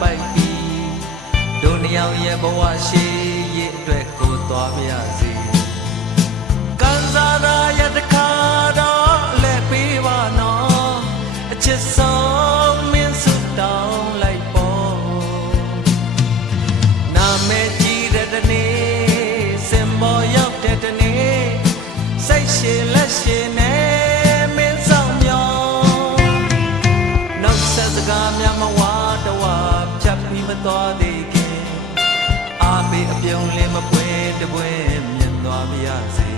ပိုက်ပြီးဒုနှစ်ယောက်ရဲ့ဘဝရှိရဲ့အတွက်ကိုသွားပြရစီကန်စားသာရတခါတော့လက်ပေးပါနော်အချစ်ဆုံးမင်းစွတောင်းလိုက်ပေါ်နာမည်ကြီးတဲ့တနေ့စင်ပေါ်ရောက်တဲ့တနေ့စိတ်ရှည်လက်ရှည်နဲ့မင်းဆောင်မြောင်းနောက်ဆက်စကားများမဝါတဝါဖြတ်ပြီးမသွားသေးခင်အားပေးအပြုံးလေးမပွင့်တပွင့်မြင်သွားပါရစေ